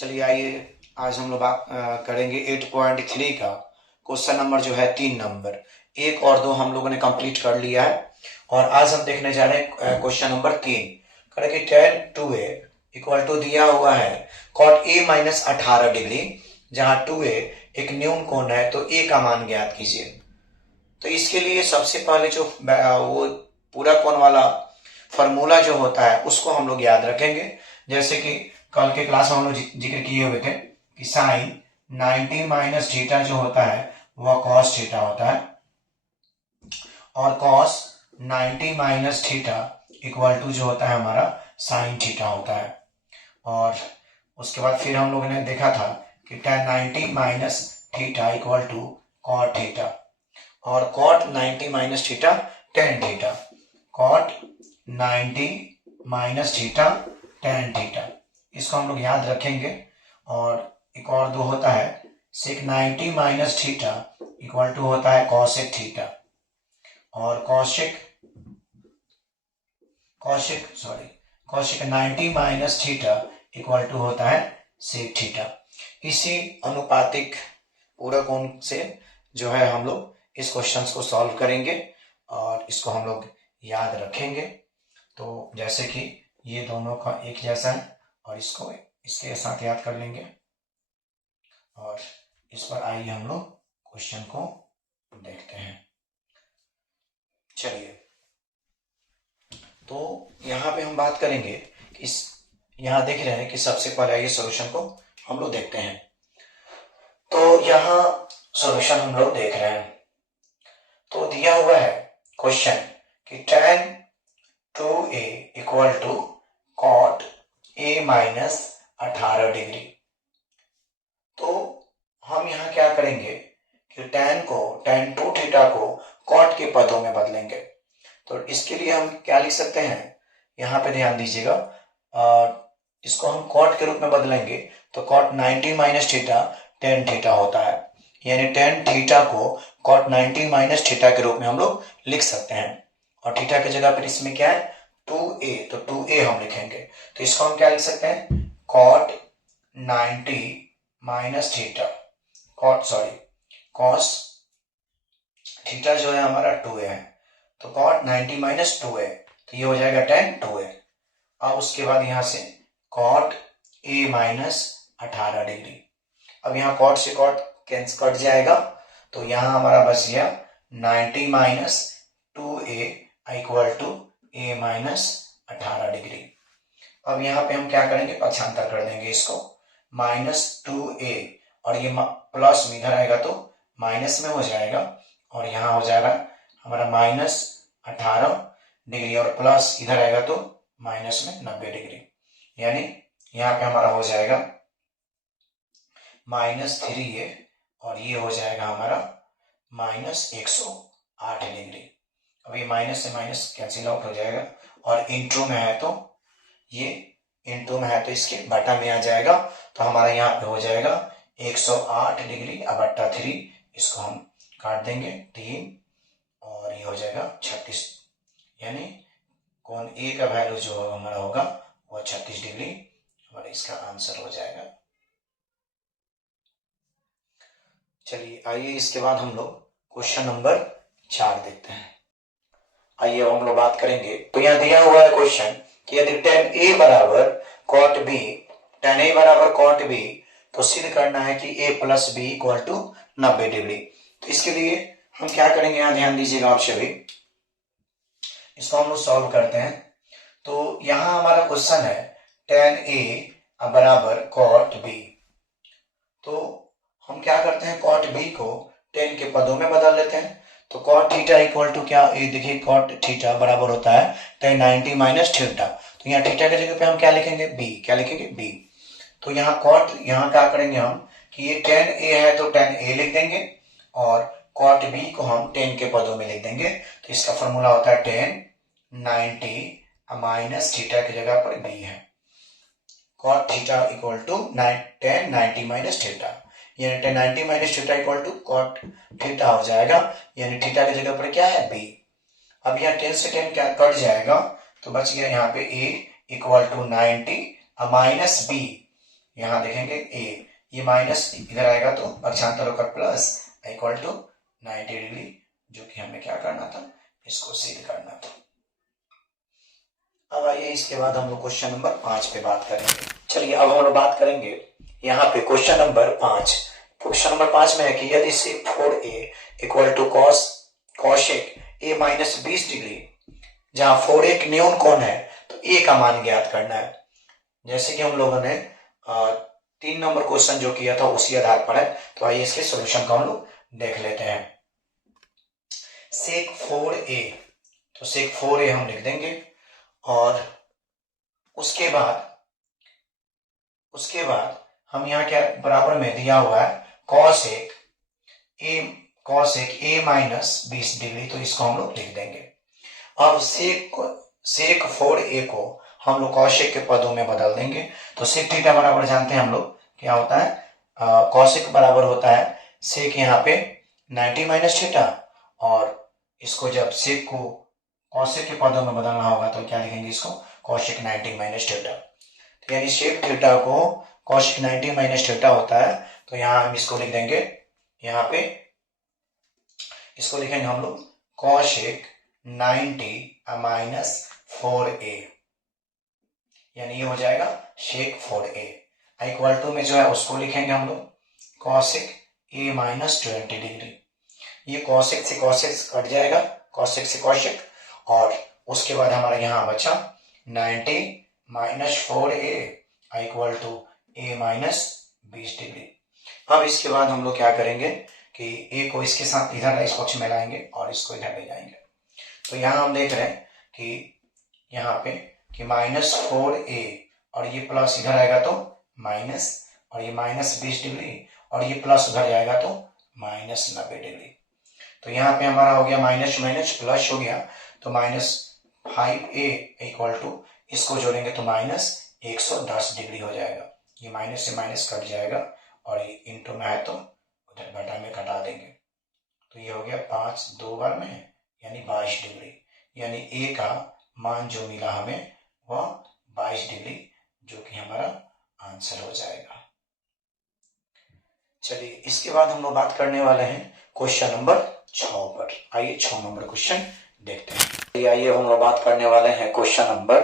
चलिए आइए आज हम लोग बात करेंगे 8.3 का क्वेश्चन नंबर जो है 3 नंबर। 1 और 2 हम लोगों ने कंप्लीट कर लिया है और आज हम देखने जा रहे हैं क्वेश्चन नंबर 3। करें कि tan 2a इक्वल टू दिया हुआ है cot a माइनस 18 डिग्री, जहां 2a एक न्यून कोण है तो a का मान ज्ञात कीजिए। तो इसके लिए सबसे पहले जो वो पूरा कोण वाला फॉर्मूला जो होता है उसको हम लोग याद रखेंगे। जैसे कि कल के क्लास में हम लोग जिक्र किए हुए थे कि साइन 90 माइनस थीटा जो होता है वह कॉस थीटा होता है और cos 90 minus theta equal to जो होता है हमारा साइन थीटा होता है। और उसके बाद फिर हम लोगों ने देखा था कि tan 90 minus theta equal to cot theta और cot 90 minus theta tan theta, cot 90 minus theta tan theta, इसको हम लोग याद रखेंगे। और एक और 2 होता है sec 90 minus theta equal to होता है cosec थीटा और cosec 90 minus theta equal to होता है sec थीटा। इसी अनुपातिक पूरक कोण से जो है हम लोग इस क्वेश्चन को सॉल्व करेंगे और इसको हम लोग याद रखेंगे। तो जैसे कि ये दोनों का एक जैसा है और इसको इसके साथ याद कर लेंगे और इस पर आइए हम लोग क्वेश्चन को देखते हैं। चलिए, तो यहाँ पे हम बात करेंगे कि यहाँ देख रहे हैं कि सबसे पहले आइए सॉल्यूशन को हम लोग देखते हैं। तो यहाँ सॉल्यूशन हम लोग देख रहे हैं तो दिया हुआ है क्वेश्चन कि tan 2a equal to cot a minus 18 degree. तो हम यहाँ क्या करेंगे कि tan 2 थीटा को cot के पदों में बदलेंगे। तो इसके लिए हम क्या लिख सकते हैं, यहाँ पे ध्यान दीजिएगा, इसको हम cot के रूप में बदलेंगे तो cot 90 minus theta tan theta होता है, यानी tan थीटा को cot 90 माइनस थीटा के रूप में हम लोग लिख सकते हैं। और थीटा की जगह पर इसमें क्या है 2a, तो 2a हम लिखेंगे। तो इसको हम क्या लिख सकते हैं cot 90 minus theta cos theta जो है हमारा 2a है तो cot 90 माइनस 2a, तो ये हो जाएगा tan 2a। अब उसके बाद यहां से cot a माइनस 18 डिग्री। अब यहाँ cot से cot कैंसिल कट जाएगा तो यहाँ हमारा बच गया 90 minus 2a equal to a minus 18 degree. अब यहाँ पे हम क्या करेंगे, पक्षांतर कर देंगे इसको, माइनस 2a और ये प्लस में इधर आएगा तो माइनस में हो जाएगा और यहाँ हो जाएगा हमारा माइनस 18 डिग्री और प्लस इधर आएगा तो माइनस में 90 डिग्री, यानी यहाँ पे हमारा हो जाएगा माइनस 3a और ये हो जाएगा हमारा माइनस 108 डिग्री। अब ये माइनस से माइनस कैंसिल आउट हो जाएगा और इंटू में है तो ये इंटू में है तो इसके बटा में आ जाएगा, तो हमारा यहाँ पे हो जाएगा 108 डिग्री अब बटा 3, इसको हम काट देंगे 3 और ये हो जाएगा 36, यानी कोण ए का वैल्यू जो हमारा होगा वो 36 डिग्री हमारा इसका आंसर हो जाएगा। चलिए आइए इसके बाद हम लोग क्वेश्चन नंबर 4 देखते हैं। आइए हम लोग बात करेंगे। तो यहाँ दिया हुआ है क्वेश्चन कि यदि tan a बराबर cot b तो सिद्ध करना है कि a plus B equal to 90 degree. तो इसके लिए हम क्या करेंगे, यहाँ ध्यान दीजिएगा आप सभी, इसको हम लोग सॉल्व करते हैं। तो यहाँ हमारा क्वेश्चन है tan a बराबर cot b। तो हम क्या करते हैं cot b को tan के पदों में बदल लेते हैं। तो cot थीटा इक्वल टू क्या, ये देखिए cot थीटा बराबर होता है tan 90 माइनस थीटा। तो यहाँ थीटा की जगह पे हम क्या लिखेंगे b, क्या लिखेंगे b। तो यहाँ cot, यहाँ क्या करेंगे हम कि ये tan a है तो tan a लिख देंगे और cot b को हम tan के पदों में लिख देंगे। तो इसका फॉर्मूला होता है tan 90 माइनस थीटा की जगह पर b है, cot theta equal to tan 90 minus theta, यानी tan 90 minus theta equal to cot theta हो जाएगा, यानी थीटा की जगह पर क्या है b। अब यहाँ tan से tan क्या कट जाएगा तो बच गया यहाँ पे a equal to 90 minus b, यहाँ देखेंगे ए, ये माइनस इधर आएगा तो पक्षांतर होकर प्लस इक्वल टू 90 डिग्री, जो कि हमें क्या करना था, इसको सिद्ध करना था। अब आइए इसके बाद हम लोग क्वेश्चन नंबर 5 पे बात करेंगे। चलिए अब हम लोग बात करेंगे यहाँ पे क्वेश्चन नंबर 5। क्वेश्चन नंबर 5 में है कि यदि sec 4a equal to cosec a minus 20 degree, जहां 4a एक न्यून कोण है तो a का मान ज्ञात करना है। जैसे कि हम लोगों ने 3 नंबर क्वेश्चन जो किया था उसी आधार पर है, तो आइए इसके सॉल्यूशन को हम लोग देख लेते हैं। sec 4a, तो sec 4a हम लिख देंगे और उसके बाद हम यहाँ क्या बराबर में दिया हुआ है cosec a माइनस 20 डिग्री, तो इसको हम लोग लिख देंगे। अब sec 4a को हम लोग cosec के पदों में बदल देंगे, तो sec थीटा बराबर जानते हैं हम लोग क्या होता है, cosec बराबर होता है sec यहाँ पे 90 माइनस थीटा, और इसको जब sec को cosec के पदों में बदलना होगा तो क्या लिखेंगे इसको, cosec 90 माइनस थीटा। तो यानी sec थीटा को cosec 90 माइनस थीटा होता है, तो यहाँ हम इसको लिख देंगे, यहाँ पे इसको लिखेंगे हम लोग cosec 90 माइनस 4a, यानी ये हो जाएगा sec 4a। इक्वल टू में जो है उसको लिखेंगे हम लोग cosec a माइनस 20 डिग्री। ये cosec से cosec कट जाएगा, cosec से cosec, और उसके बाद हमारा यहाँ बचा 90 minus 4a equal to a minus 20 degree. अब इसके बाद हम लोग क्या करेंगे कि a को इसके साथ इधर इस पक्ष में लाएंगे और इसको इधर ले जाएंगे। तो यहाँ हम देख रहे हैं कि यहाँ पे कि माइनस 4a और ये प्लस इधर आएगा तो माइनस, और ये माइनस 20 डिग्री, और ये प्लस उधर जाएगा तो माइनस 90 डिग्री। तो यहाँ पे हमारा हो गया माइनस माइनस प्लस हो गया, तो माइनस 5a इक्वल टू इसको जोड़ेंगे तो माइनस 110 डिग्री हो जाएगा। ये माइनस से माइनस कट जाएगा और ये इंटू में है तो उधर घटा में घटा देंगे, तो ये हो गया 5 2 बार में यानी 22 डिग्री, यानी a का मान जो मिला हमें वह 22 डिग्री, जो कि हमारा आंसर हो जाएगा। चलिए इसके बाद हम लोग बात करने वाले हैं क्वेश्चन नंबर 6 पर। आइए 6 नंबर क्वेश्चन देखते हैं। आइए हम लोग बात करने वाले हैं क्वेश्चन नंबर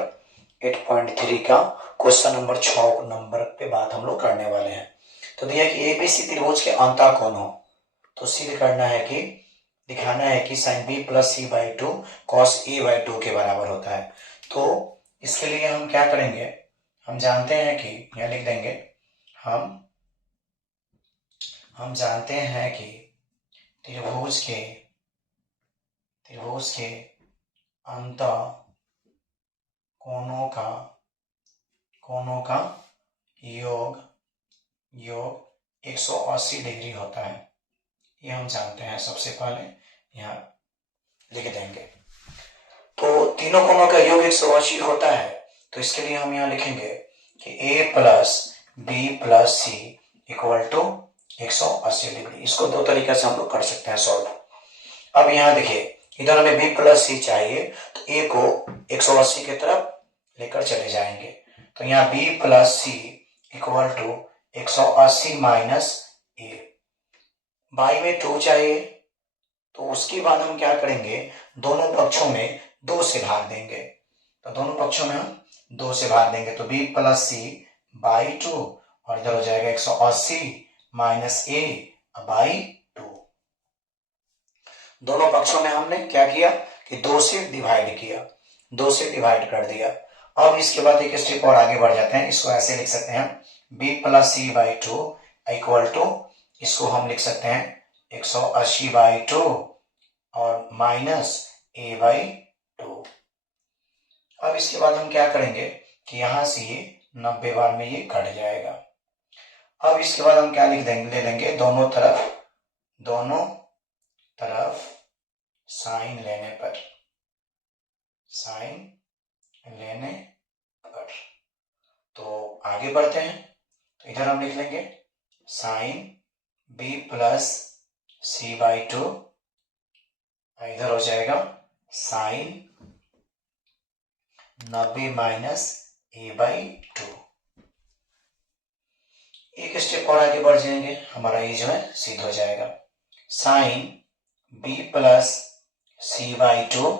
8.3 का। क्वेश्चन नंबर 6 नंबर पे बात हम लोग करने वाले हैं। तो दिया कि एबीसी त्रिभुज के अंतःकोण हो, तो सिद्ध करना है कि दिखाना है कि sin b plus C by two cos A by two के बराबर होता है। तो इसके लिए हम क्या करेंगे, हम जानते हैं कि यह लिख देंगे, हम जानते हैं कि त्रिभुज के अंतःकोणों का योग 180 डिग्री होता है। ये हम जानते हैं, सबसे पहले यहाँ लिख देंगे। तो तीनों कोणों का योग 180 होता है, तो इसके लिए हम यहाँ लिखेंगे कि a plus B plus C equal to 180 degree. इसको दो तरीके से हम लोग कर सकते हैं सॉल्व। अब यहाँ देखिए, इधर हमें b प्लस सी चाहिए, तो a को 180 की तरफ लेकर चले जाएंगे, तो यहाँ b plus C equal to 180 minus a। By में 2 चाहिए, तो उसके बाद हम क्या करेंगे, दोनों पक्षों में 2 से भाग देंगे, तो दोनों पक्षों में हम 2 से भाग देंगे, तो b प्लस सी बाई 2, और इधर हो जाएगा 180 माइनस a बाई 2। दोनों पक्षों में हमने क्या किया कि 2 से डिवाइड किया, 2 से डिवाइड कर दिया। अब इसके बाद एक स्टेप और आगे बढ़ जाते हैं, इसको ऐसे लिख सकते हैं b plus C by two equal to, इसको हम लिख सकते हैं 180 बाई 2 और माइनस a बाई 2। अब इसके बाद हम क्या करेंगे कि यहां से ये 90 बार में ये कट जाएगा। अब इसके बाद हम क्या लिख देंगे, ले लेंगे दोनों तरफ साइन लेने पर, तो आगे बढ़ते हैं। तो इधर हम लिख लेंगे sine b plus C by two, इधर हो जाएगा साइन 90 माइनस a बाई 2। एक स्टेप और आगे बढ़ जाएंगे, हमारा ये जो है सिद्ध हो जाएगा। Sine b plus C by 2,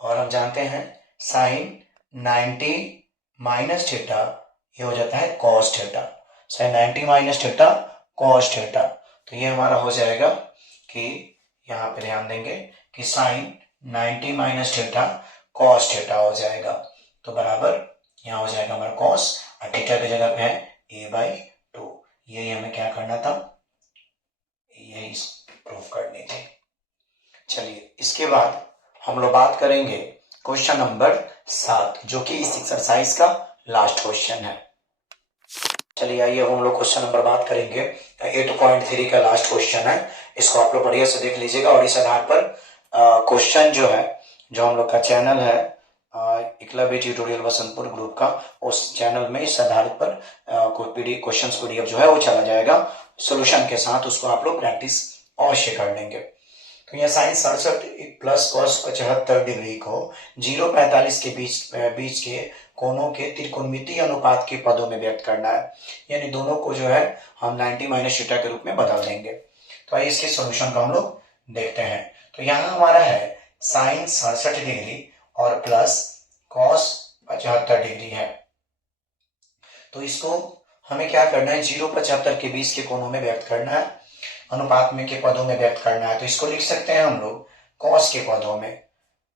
और हम जानते हैं साइन 90 माइनस थीटा ये हो जाता है cos theta. Sine 90 minus theta cos theta, तो ये हमारा हो जाएगा कि यहाँ पे ध्यान देंगे कि sine 90 minus theta cos theta हो जाएगा, तो बराबर यहाँ हो जाएगा हमारा कॉस और थीटा की जगह पे है a बाई 2। यही हमें क्या करना था, यही प्रूफ करनी थी। चलिए इसके बाद हम लोग बात करेंगे क्वेश्चन नंबर 7, जो कि इस एक्सरसाइज का लास्ट क्वेश्चन है। चलिए आइए अब हम लोग क्वेश्चन नंबर बात करेंगे 8.3 का लास्ट क्वेश्चन है। इसको आप लोग बढ़िया से देख लीजिएगा, और इस आधार पर क्वेश्चन जो है, जो हम लोग का चैनल है एकलव्य ट्यूटोरियल बसंतपुर ग्रुप का, उस चैनल में इस आधार पर क्वेश्चन पीडीएफ जो है वो चला जाएगा सोल्यूशन के साथ। उसको आप लोग प्रैक्टिस अवश्य कर लेंगे। तो यह साइन 67 प्लस कॉस 75 डिग्री को 0-45 के बीच के कोणों के त्रिकोणमितीय अनुपात के पदों में व्यक्त करना है, यानी दोनों को जो है हम 90 माइनस थीटा के रूप में बदल देंगे। तो आइए इसके सॉल्यूशन को हम लोग देखते हैं। तो यहाँ हमारा है साइन 67 डिग्री और प्लस कॉस 75 डिग्री है, तो इसको हमें क्या करना है, 0-75 के बीच के कोणों में व्यक्त करना है, अनुपात में के पदों में व्यक्त करना है। तो इसको लिख सकते हैं हम लोग कॉस के पदों में।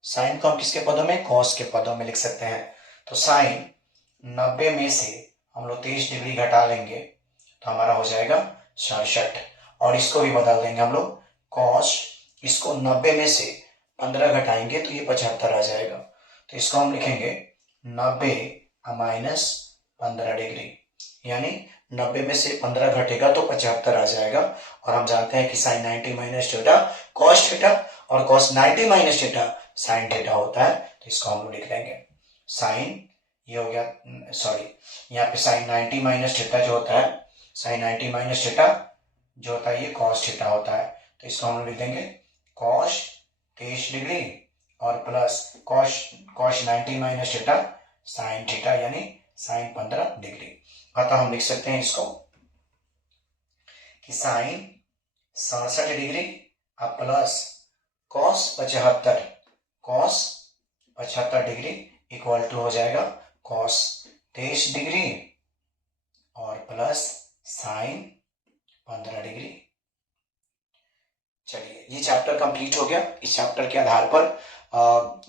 साइन को हम किसके पदों में, कॉस के पदों में लिख सकते हैं। तो साइन 90 में से हम लोग 30 डिग्री घटा लेंगे तो हमारा हो जाएगा 67, और इसको भी बदल देंगे हम लोग कॉस, इसको 90 में से 15 घटाएंगे तो ये 75 आ जाएगा। तो इसको हम लिखेंगे 90 माइनस 15 डिग्री, यानी 90 में से 15 घटेगा तो 75 आ जाएगा। और हम जानते हैं कि sine 90 minus theta cos theta और cos 90 minus theta sine theta होता है। तो इसको हम लोग लिख देंगे साइन, ये हो गया, सॉरी यहाँ पे साइन 90 माइनस थीटा जो होता है, साइन 90 माइनस थीटा जो होता है ये कॉस थीटा होता है। तो इसको हम लोग लिख देंगे कॉस 23 डिग्री और plus cos 90 minus theta sine theta, यानी साइन 15 डिग्री। अतः हम लिख सकते हैं इसको कि साइन 67 डिग्री और plus cos 75 degree equal to हो जाएगा कॉस 23 डिग्री और प्लस साइन 15 डिग्री। चलिए ये चैप्टर कंप्लीट हो गया। इस चैप्टर के आधार पर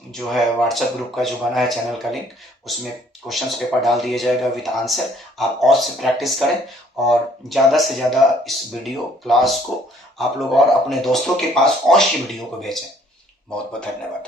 जो है व्हाट्सएप ग्रुप का जो बना है चैनल का लिंक, उसमें क्वेश्चंस पेपर डाल दिया जाएगा विद आंसर। आप और से प्रैक्टिस करें और ज़्यादा से ज़्यादा इस वीडियो क्लास को आप लोग और अपने दोस्तों के पास और सी वीडियो को भेजें। बहुत बहुत धन्यवाद।